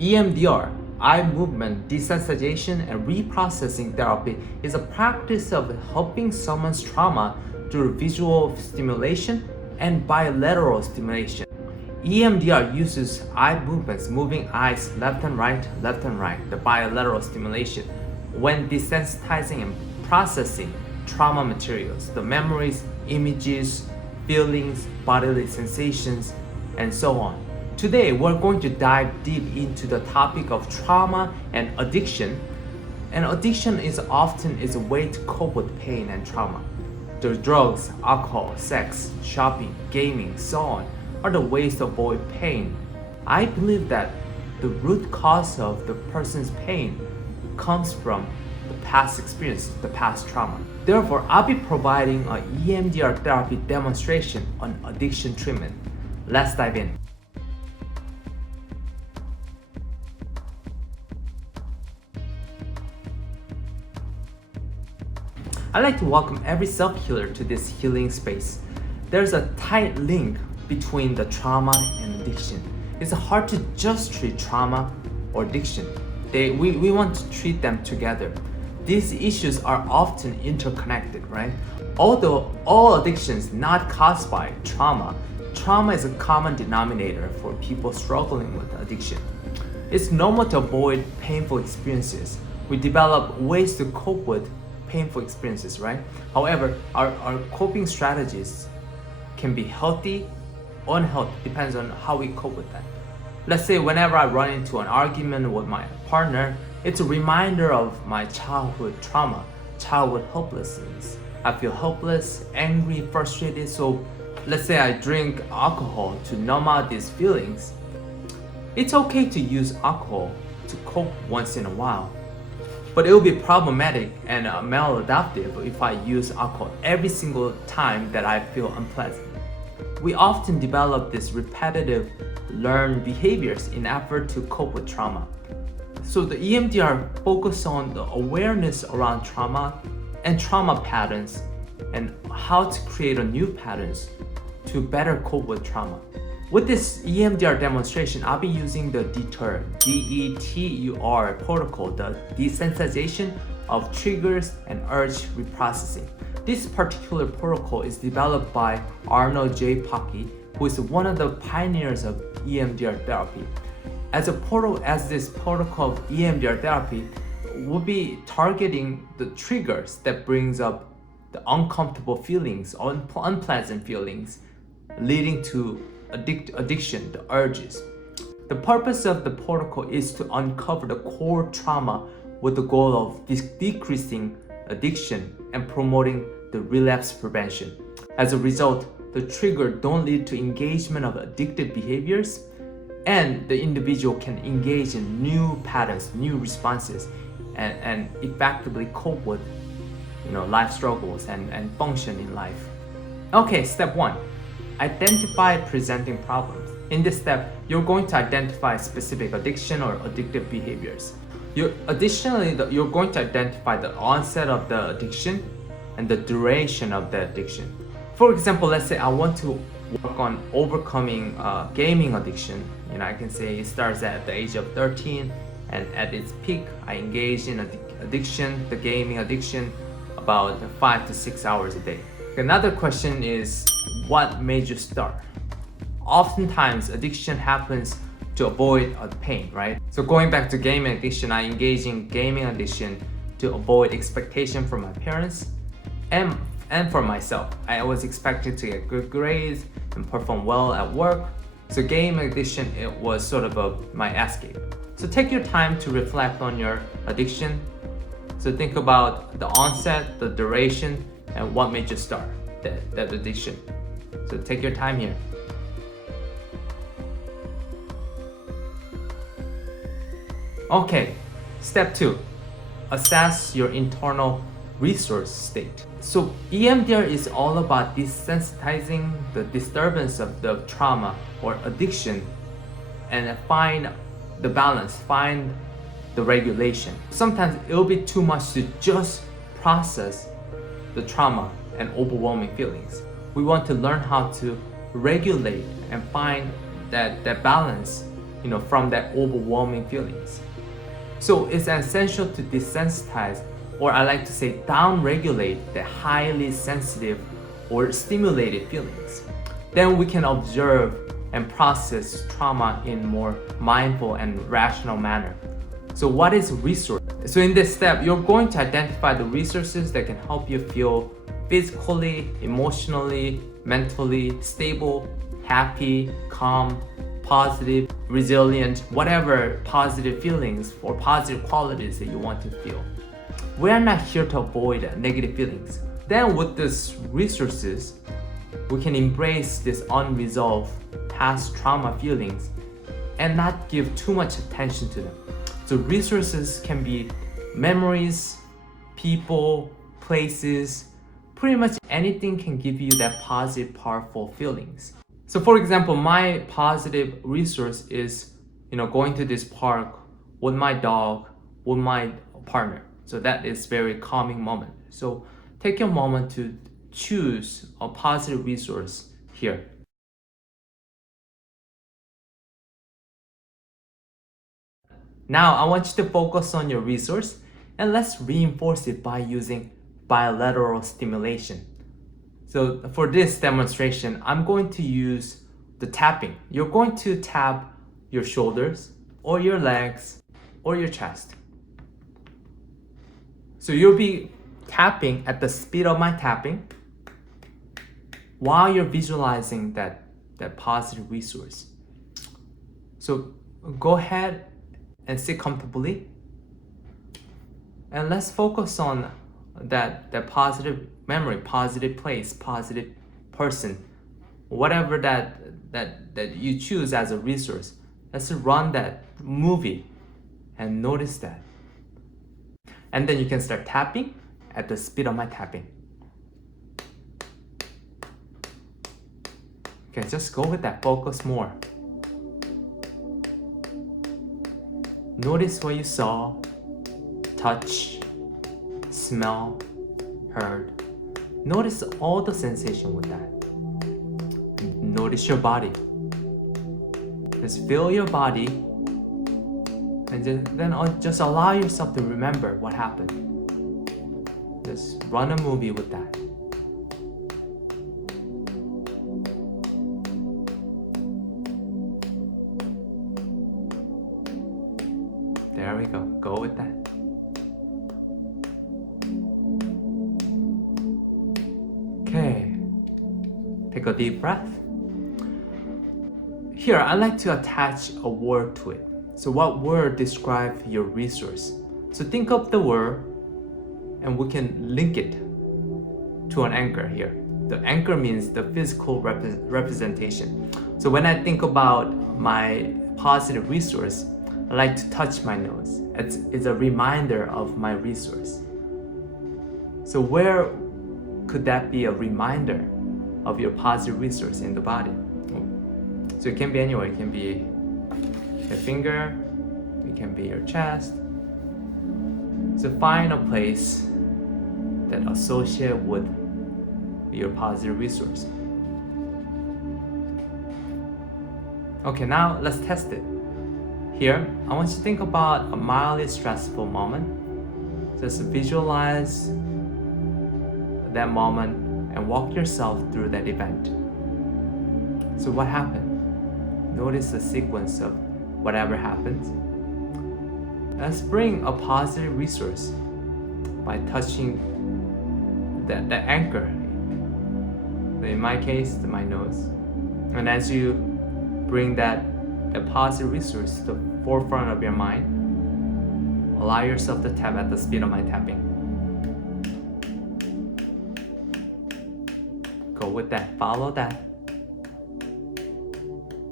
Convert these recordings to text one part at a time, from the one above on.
EMDR, eye movement desensitization and reprocessing therapy, is a practice of helping someone's trauma through visual stimulation and bilateral stimulation. EMDR uses eye movements, moving eyes left and right, the bilateral stimulation, when desensitizing and processing trauma materials, the memories, images, feelings, bodily sensations, and so on. Today, we're going to dive deep into the topic of trauma and addiction. And addiction is often a way to cope with pain and trauma. The drugs, alcohol, sex, shopping, gaming, so on, are the ways to avoid pain. I believe that the root cause of the person's pain comes from the past experience, the past trauma. Therefore, I'll be providing an EMDR therapy demonstration on addiction treatment. Let's dive in. I'd like to welcome every self-healer to this healing space. There's a tight link between the trauma and addiction. It's hard to just treat trauma or addiction. We want to treat them together. These issues are often interconnected, right? Although all addictions not caused by trauma is a common denominator for people struggling with addiction. It's normal to avoid painful experiences. We develop ways to cope with painful experiences, right? However, our coping strategies can be healthy, unhealthy, depends on how we cope with that. Let's say whenever I run into an argument with my partner, it's a reminder of my childhood trauma, childhood helplessness. I feel helpless, angry, frustrated, so let's say I drink alcohol to numb out these feelings. It's okay to use alcohol to cope once in a while, but it will be problematic and maladaptive if I use alcohol every single time that I feel unpleasant. We often develop these repetitive learned behaviors in effort to cope with trauma. So the EMDR focus on the awareness around trauma and trauma patterns and how to create a new patterns to better cope with trauma. With this EMDR demonstration, I'll be using the DeTUR, DETUR protocol, the desensitization of triggers and urge reprocessing. This particular protocol is developed by Arnold J, POPKY, who is one of the pioneers of EMDR therapy. As this protocol of EMDR therapy will be targeting the triggers that brings up the uncomfortable feelings, unpleasant feelings, leading to addiction, the urges. The purpose of the protocol is to uncover the core trauma with the goal of decreasing addiction and promoting the relapse prevention. As a result, the trigger don't lead to engagement of addictive behaviors, and the individual can engage in new patterns, new responses, and effectively cope with life struggles and function in life. Okay, step 1. Identify presenting problems. In this step, you're going to identify specific addiction or addictive behaviors. Additionally, you're going to identify the onset of the addiction and the duration of the addiction. For example, let's say I want to work on overcoming gaming addiction. I can say it starts at the age of 13, and at its peak, I engage in the gaming addiction, about 5 to 6 hours a day. Another question is, what made you start? Oftentimes, addiction happens to avoid pain, right? So going back to gaming addiction, I engage in gaming addiction to avoid expectation from my parents and for myself. I was expected to get good grades and perform well at work. So gaming addiction, it was sort of my escape. So take your time to reflect on your addiction. So think about the onset, the duration, and what made you start that addiction. So take your time here. Okay, step 2, assess your internal resource state. So EMDR is all about desensitizing the disturbance of the trauma or addiction and find the balance, find the regulation. Sometimes it'll be too much to just process the trauma and overwhelming feelings. We want to learn how to regulate and find that balance from that overwhelming feelings. So it's essential to desensitize, or I like to say down-regulate, the highly sensitive or stimulated feelings. Then we can observe and process trauma in more mindful and rational manner. So what is resource? So in this step, you're going to identify the resources that can help you feel physically, emotionally, mentally stable, happy, calm, positive, resilient, whatever positive feelings or positive qualities that you want to feel. We are not here to avoid negative feelings. Then with these resources, we can embrace this unresolved past trauma feelings and not give too much attention to them. So resources can be memories, people, places, pretty much anything can give you that positive, powerful feelings. So for example, my positive resource is, going to this park with my dog, with my partner. So that is very calming moment. So take a moment to choose a positive resource here. Now I want you to focus on your resource and let's reinforce it by using bilateral stimulation. So for this demonstration, I'm going to use the tapping. You're going to tap your shoulders or your legs or your chest. So you'll be tapping at the speed of my tapping while you're visualizing that positive resource. So go ahead and sit comfortably and let's focus on that positive memory, positive place, positive person, whatever that you choose as a resource. Let's run that movie and notice that. And then you can start tapping at the speed of my tapping. Okay, just go with that, focus more. Notice what you saw, touch, smell, heard. Notice all the sensation with that. Notice your body. Just feel your body and then just allow yourself to remember what happened. Just run a movie with that. There we go. Go with that. Okay. Take a deep breath. Here, I like to attach a word to it. So what word describes your resource? So think of the word and we can link it to an anchor here. The anchor means the physical representation. So when I think about my positive resource, I like to touch my nose. It's a reminder of my resource. So where could that be a reminder of your positive resource in the body? So it can be anywhere. It can be your finger, it can be your chest. So find a place that associates with your positive resource. Okay, now let's test it. Here, I want you to think about a mildly stressful moment. Just visualize that moment and walk yourself through that event. So what happened? Notice the sequence of whatever happens. Let's bring a positive resource by touching the anchor. In my case, my nose. And as you bring that positive resource to the forefront of your mind, allow yourself to tap at the speed of my tapping. Go with that, follow that.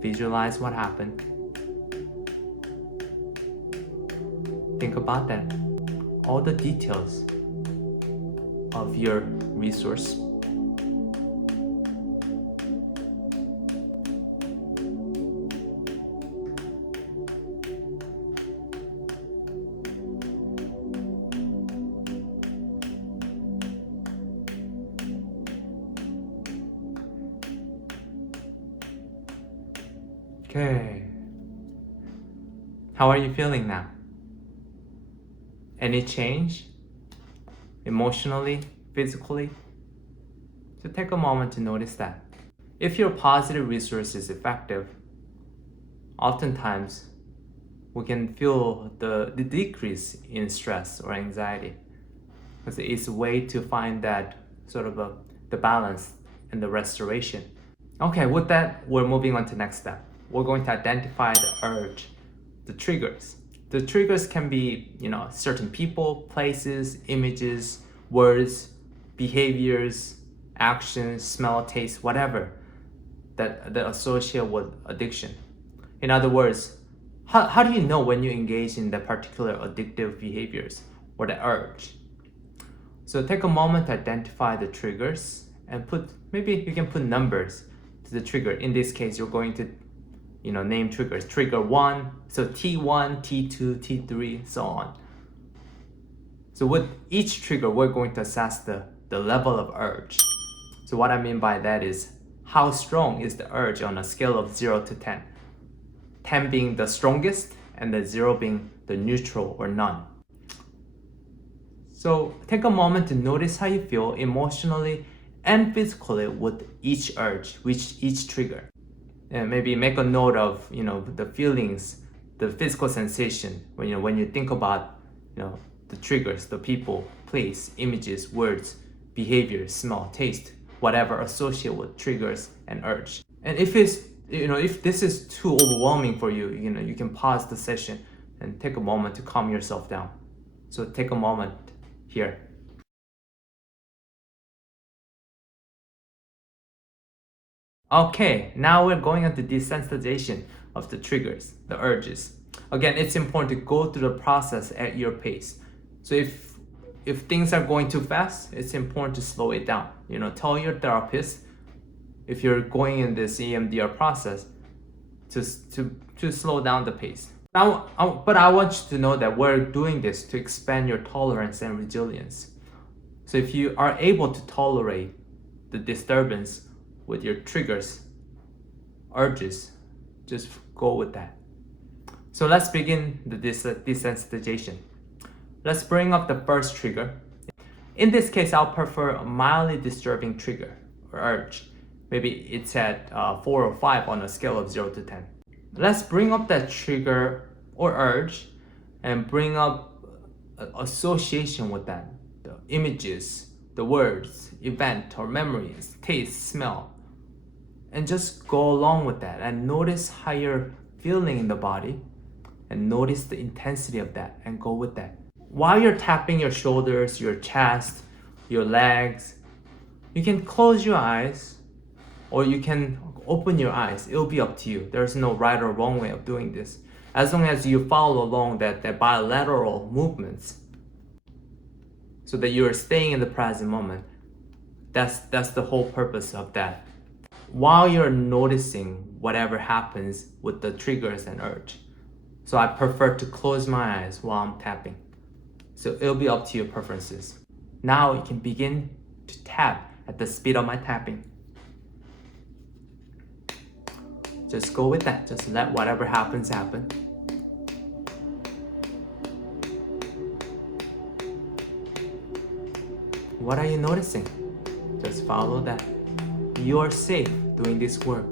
Visualize what happened. Think about that. All the details of your resource. Okay. How are you feeling now? Any change? Emotionally, physically? So take a moment to notice that. If your positive resource is effective, oftentimes we can feel the decrease in stress or anxiety, because it's a way to find that sort of the balance and the restoration. Okay, with that, we're moving on to the next step. We're going to identify the urge, the triggers. The triggers can be, certain people, places, images, words, behaviors, actions, smell, taste, whatever that associate with addiction. In other words, how do you know when you engage in the particular addictive behaviors or the urge? So take a moment to identify the triggers and maybe you can put numbers to the trigger. In this case, you're going to name triggers. Trigger 1, so T1, T2, T3, so on. So with each trigger, we're going to assess the level of urge. So what I mean by that is, how strong is the urge on a scale of 0 to 10? 10 being the strongest and the 0 being the neutral or none. So take a moment to notice how you feel emotionally and physically with each urge, with each trigger. And maybe make a note of the feelings, the physical sensation when you think about the triggers, the people, place, images, words, behavior, smell, taste, whatever associated with triggers and urge. And if this is too overwhelming for you, you can pause the session and take a moment to calm yourself down. So take a moment here. Okay, now we're going on to desensitization of the triggers, the urges. Again, it's important to go through the process at your pace. So if things are going too fast, it's important to slow it down. Tell your therapist, if you're going in this EMDR process, to slow down the pace. Now, but I want you to know that we're doing this to expand your tolerance and resilience. So if you are able to tolerate the disturbance with your triggers, urges, just go with that. So let's begin the desensitization. Let's bring up the first trigger. In this case, I'll prefer a mildly disturbing trigger or urge. Maybe it's at 4 or 5 on a scale of 0 to 10. Let's bring up that trigger or urge and bring up association with that. The images, the words, event or memories, taste, smell. And just go along with that and notice how you're feeling in the body and notice the intensity of that and go with that. While you're tapping your shoulders, your chest, your legs, you can close your eyes or you can open your eyes. It'll be up to you. There's no right or wrong way of doing this. As long as you follow along that bilateral movements so that you're staying in the present moment. That's the whole purpose of that. While you're noticing whatever happens with the triggers and urge. So I prefer to close my eyes while I'm tapping. So it'll be up to your preferences. Now you can begin to tap at the speed of my tapping. Just go with that. Just let whatever happens happen. What are you noticing? Just follow that. You are safe doing this work.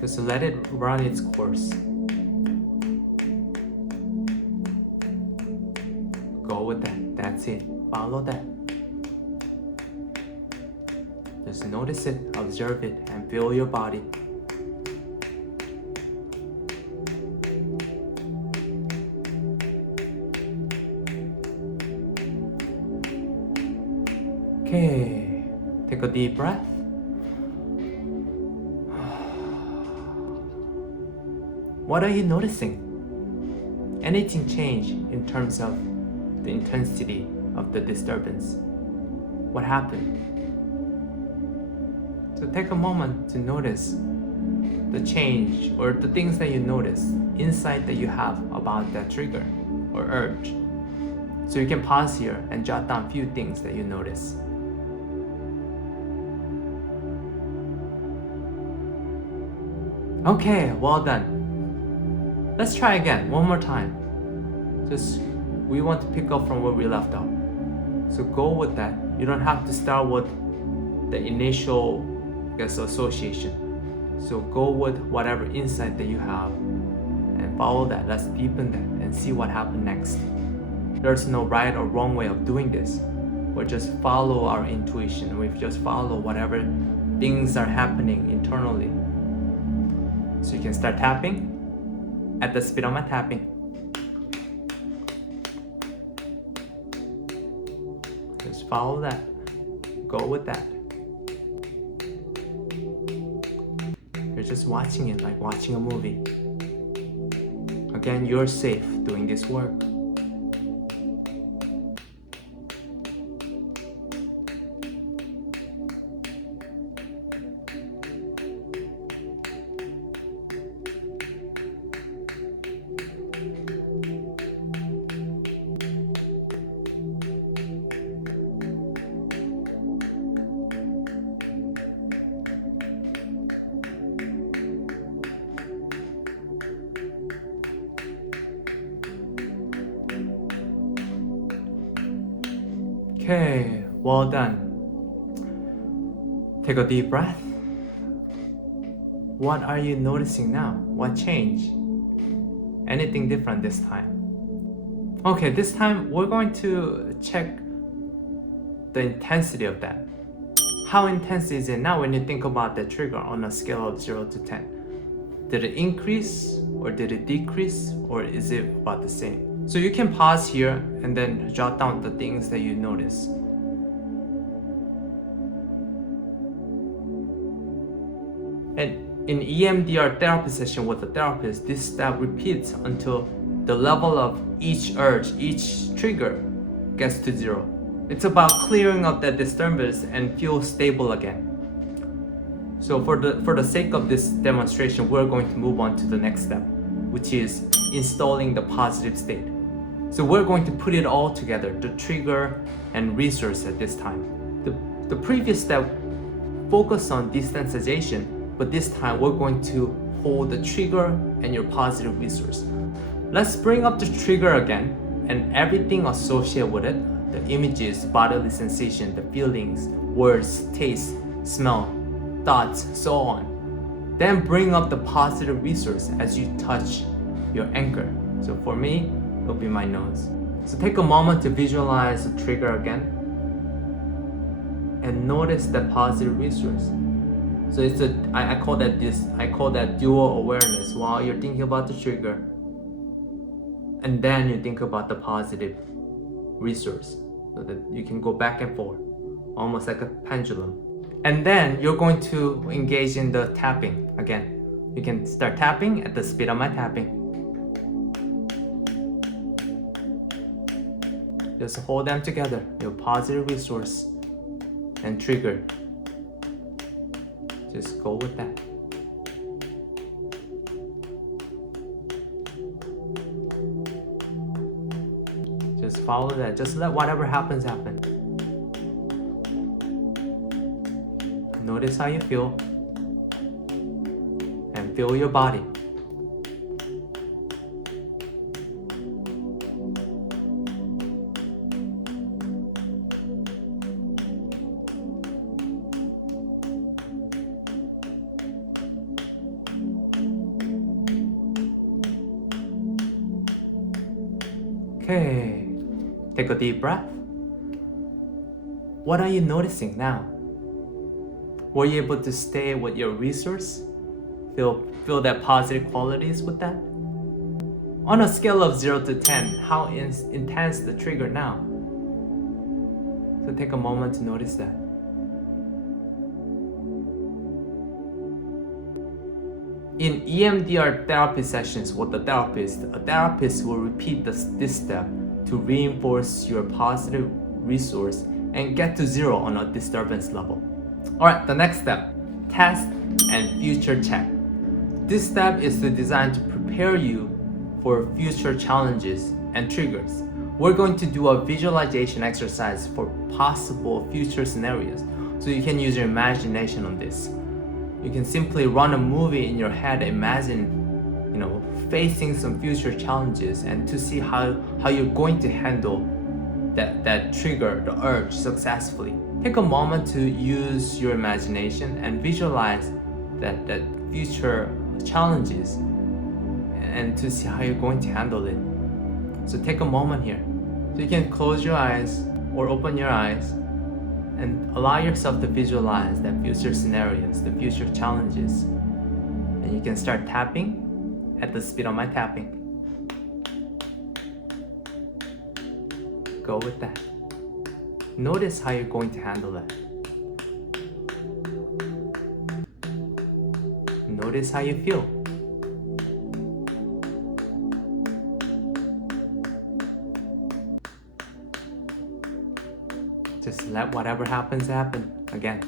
Just let it run its course. Go with that. That's it. Follow that. Just notice it, observe it, and feel your body. Okay, take a deep breath. What are you noticing? Anything change in terms of the intensity of the disturbance? What happened? So take a moment to notice the change or the things that you notice, insight that you have about that trigger or urge. So you can pause here and jot down a few things that you notice. Okay, well done. Let's try again, one more time. We want to pick up from where we left off. So go with that. You don't have to start with the initial, association. So go with whatever insight that you have and follow that. Let's deepen that and see what happens next. There's no right or wrong way of doing this. We just follow our intuition. We just follow whatever things are happening internally. So you can start tapping at the speed of my tapping. Just follow that. Go with that. You're just watching it like watching a movie. Again, you're safe doing this work. Okay, well done. Take a deep breath. What are you noticing now? What changed? Anything different this time? Okay, this time we're going to check the intensity of that. How intense is it now when you think about the trigger on a scale of 0 to 10? Did it increase or did it decrease, or is it about the same? So you can pause here and then jot down the things that you notice. And in EMDR therapy session with the therapist, this step repeats until the level of each urge, each trigger gets to 0. It's about clearing up that disturbance and feel stable again. So for the sake of this demonstration, we're going to move on to the next step, which is installing the positive state. So we're going to put it all together, the trigger and resource at this time. The previous step focused on desensitization, but this time we're going to hold the trigger and your positive resource. Let's bring up the trigger again and everything associated with it, the images, bodily sensation, the feelings, words, taste, smell, thoughts, so on. Then bring up the positive resource as you touch your anchor. So for me, it'll be my nose. So take a moment to visualize the trigger again and notice the positive resource. So it's I call that dual awareness while you're thinking about the trigger, and then you think about the positive resource, so that you can go back and forth, almost like a pendulum. And then you're going to engage in the tapping again. You can start tapping at the speed of my tapping. Just hold them together, your positive resource and trigger. Just go with that. Just follow that. Just let whatever happens happen. Notice how you feel and feel your body. Okay, take a deep breath. What are you noticing now? Were you able to stay with your resource? Feel that positive qualities with that? On a scale of 0 to 10, how intense the trigger now? So take a moment to notice that. In EMDR therapy sessions with a therapist will repeat this step to reinforce your positive resource and get to 0 on a disturbance level. Alright, the next step. test, and future check. This step is designed to prepare you for future challenges and triggers. We're going to do a visualization exercise for possible future scenarios, so you can use your imagination on this. You can simply run a movie in your head, imagine facing some future challenges, and to see how you're going to handle that trigger, the urge, successfully. Take a moment to use your imagination and visualize that future challenges and to see how you're going to handle it. So take a moment here. So you can close your eyes or open your eyes and allow yourself to visualize that future scenarios, the future challenges. And you can start tapping at the speed of my tapping. Go with that. Notice how you're going to handle that. Notice how you feel. Just let whatever happens happen again.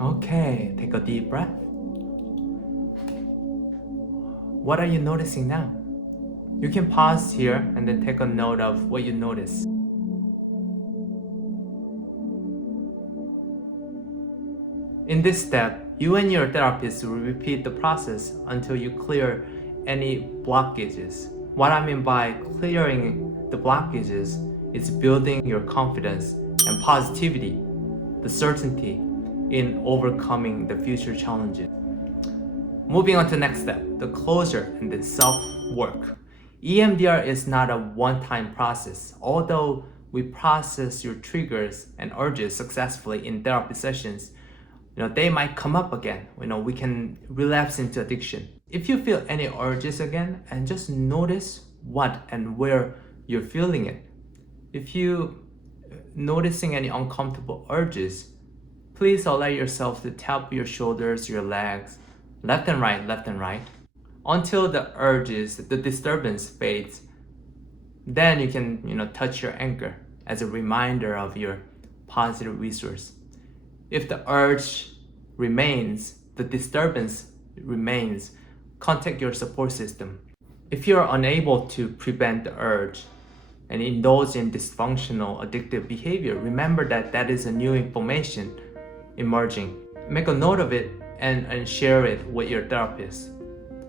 Okay, take a deep breath. What are you noticing now? You can pause here and then take a note of what you notice. In this step, you and your therapist will repeat the process until you clear any blockages. What I mean by clearing the blockages is building your confidence and positivity, the certainty in overcoming the future challenges. Moving on to the next step, the closure and the self-work. EMDR is not a one-time process. Although we process your triggers and urges successfully in therapy sessions, they might come up again. We can relapse into addiction. If you feel any urges again, and just notice what and where you're feeling it. If you noticing any uncomfortable urges, please allow yourself to tap your shoulders, your legs, left and right, until the urges, the disturbance fades. Then you can, touch your anchor as a reminder of your positive resource. If the urge remains, the disturbance remains, contact your support system. If you're unable to prevent the urge and indulge in dysfunctional addictive behavior, remember that is a new information emerging. Make a note of it and share it with your therapist,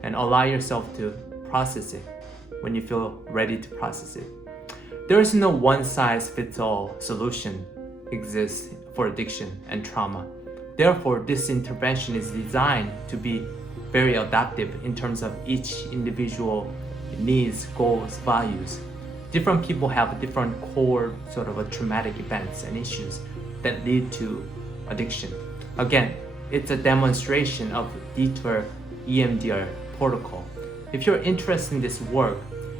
and allow yourself to process it when you feel ready to process it. There is no one-size-fits-all solution exists for addiction and trauma. Therefore, this intervention is designed to be very adaptive in terms of each individual needs, goals, values. Different people have different core traumatic events and issues that lead to addiction. Again, it's a demonstration of DeTUR EMDR protocol. If you're interested in this work,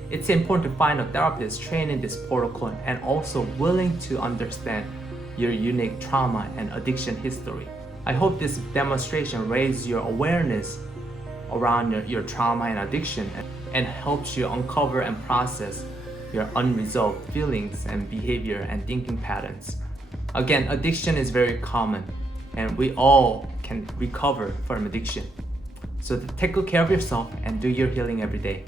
it's important to find a therapist trained in this protocol and also willing to understand your unique trauma and addiction history. I hope this demonstration raises your awareness around your trauma and addiction and helps you uncover and process your unresolved feelings and behavior and thinking patterns. Again, addiction is very common and we all can recover from addiction. So take good care of yourself and do your healing every day.